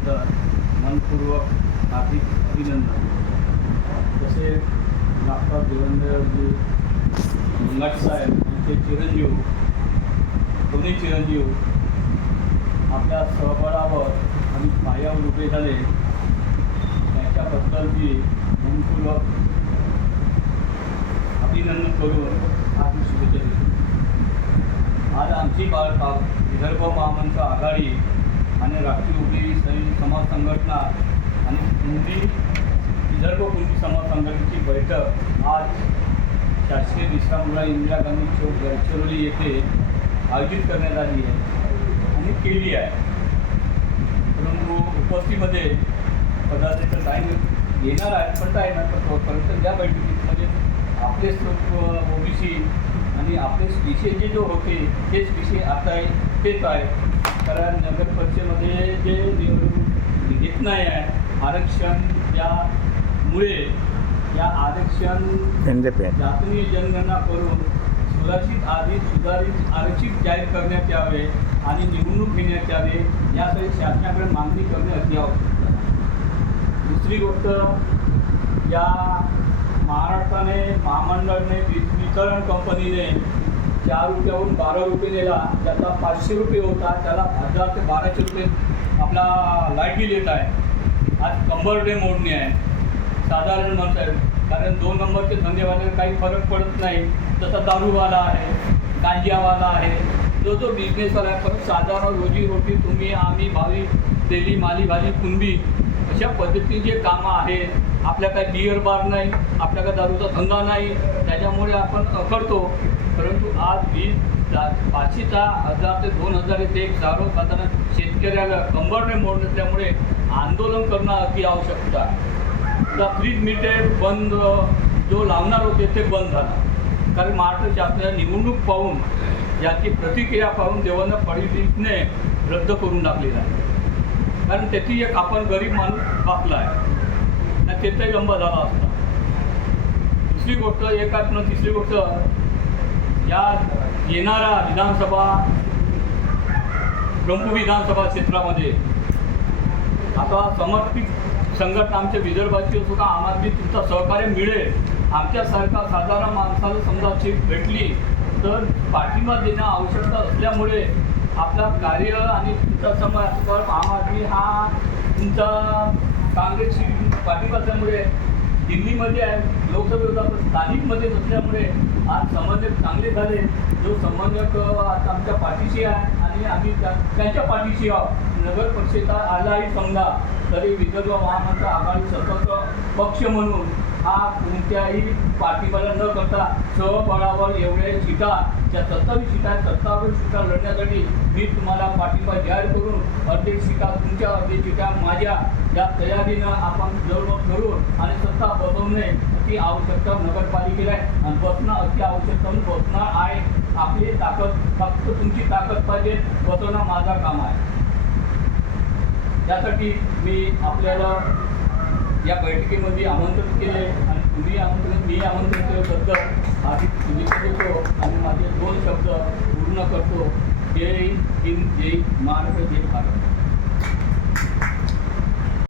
त्याबद्दल मनपूर्वक हार्दिक अभिनंदन. तसे डॉक्टर देवेंद्रजी मुंगाट साहेब यांचे चिरंजीव, दोन्ही चिरंजीव आपल्या सहबळावर आणि पायावर उभे झाले, त्याच्याबद्दलची मनपूर्वक अभिनंदन करून हार्दिक शुभेच्छा देतो. आज आमची विदर्भ महामंच आघाडी आणि राष्ट्रीय उभी समाज संघटना आणि विदर्भ कुंभी समाज संघटनेची बैठक आज शासकीय विश्रामगृह इंदिरा गांधी चौक गडचिरोली येथे आयोजित करण्यात आली आहे आणि केली आहे. परंतु उपस्थितीमध्ये पदाधिकारी टाईम येणार आहे, पण काय ना परंतु ज्या बैठकीमध्ये आपलेच ओबीसी आणि आपलेच विषय जो होते तेच विषय आता आहे तेच आहे. कारण नगर परिषदेमध्ये जे निवडणूक घेत नाही आहे आरक्षण, त्यामुळे या आरक्षण जातीय जनगणना करून सुधारित आरक्षित जाहीर करण्यात यावे आणि निवडणूक घेण्यात यावे, यासाठी शासनाकडे मागणी करणे अति आवश्यक आहे. दुसरी गोष्ट, या महाराष्ट्राने महामंडळाने वितरण कंपनीने 4 रुपयावरून 12 रुपये दिला, ज्याचा 500 रुपये होता त्याला 1000 ते 1200 रुपये आपला लाईट बिल येत आहे. आज कंबरडे मोडणी आहे साधारण म्हणत आहे, कारण 2 नंबरचे धंदेवाल्याला काही फरक पडत नाही. जसा दारूवाला आहे, गांजावाला आहे, जो बिझनेसवाला आहे, परत साधारण रोजीरोटी तुम्ही आम्ही भावी तेली माली भाजी कुणबी अशा पद्धतीचे कामं आहेत. आपल्या काही बिअर बार नाही, आपल्या काही दारूचा धंदा नाही, त्याच्यामुळे आपण करतो. परंतु आज 500 ते 2000 येथे एक सर्वसाधारण शेतकऱ्याला कंबरने मोड नसल्यामुळे आंदोलन करणं अति आवश्यकता आहे. फ्रीज मीटर बंद जो लावणार होते ते बंद झाला, कारण महाराष्ट्र शासनाने निवडणूक पाहून याची प्रतिक्रिया पाहून देवेंद्र फडणवीसने रद्द करून टाकलेला आहे. कारण त्याची एक आपण गरीब माणूस बापला आहे ना, त्याचाही लंबा झाला असता. दुसरी गोष्ट तिसरी गोष्ट, या येणाऱ्या विधानसभा प्रमुख विधानसभा क्षेत्रामध्ये आता समर्पित संघटना आमच्या विदर्भाची असो का आम आदमी तुमचं सहकार्य मिळेल. आमच्यासारखा साधारण माणसाला समजा सीट भेटली तर पाठिंबा देणं आवश्यकता असल्यामुळे आपला कार्य आणि तुमचा समाज आम आदमी हा तुमचा काँग्रेसची पाठिंबा असल्यामुळे दिल्लीमध्ये आहे लोकसभेचा, स्थानिकमध्ये नसल्यामुळे आज समन्वयक चांगले झाले. जो समन्वयक आता आमच्या पाठीशी आहे आणि आम्ही त्यांच्या पाठीशी आहोत. नगर परिषद आलाही समजा तरी विदर्भ महामंच आघाडी स्वतंत्र पक्ष म्हणून हा कोणत्याही पाठिंबाला न करता सहबळावर एवढ्या सीटा, ज्या 27 सीटा आहेत, 27 सीटा लढण्यासाठी मी तुम्हाला पाठिंबा जाहीर करून अर्धे सीटा तुमच्या, अर्धे सीटा माझ्या, या तयारीनं आपण जवळ करून आणि सत्ता बसवणे अति आवश्यकता नगरपालिकेला आहे. आणि बसणं अति आवश्यकता बसणं आहे. आपली ताकद, फक्त तुमची ताकद पाहिजे, बसवणं माझा काम आहे. त्यासाठी मी आपल्याला या बैठकीमध्ये आमंत्रित केले आणि मी आमंत्रित केल्याबद्दल अधिक शुभेच्छा देतो आणि माझे 2 शब्द पूर्ण करतो. जय हिंद, जय महाराष्ट्र, जय भारत.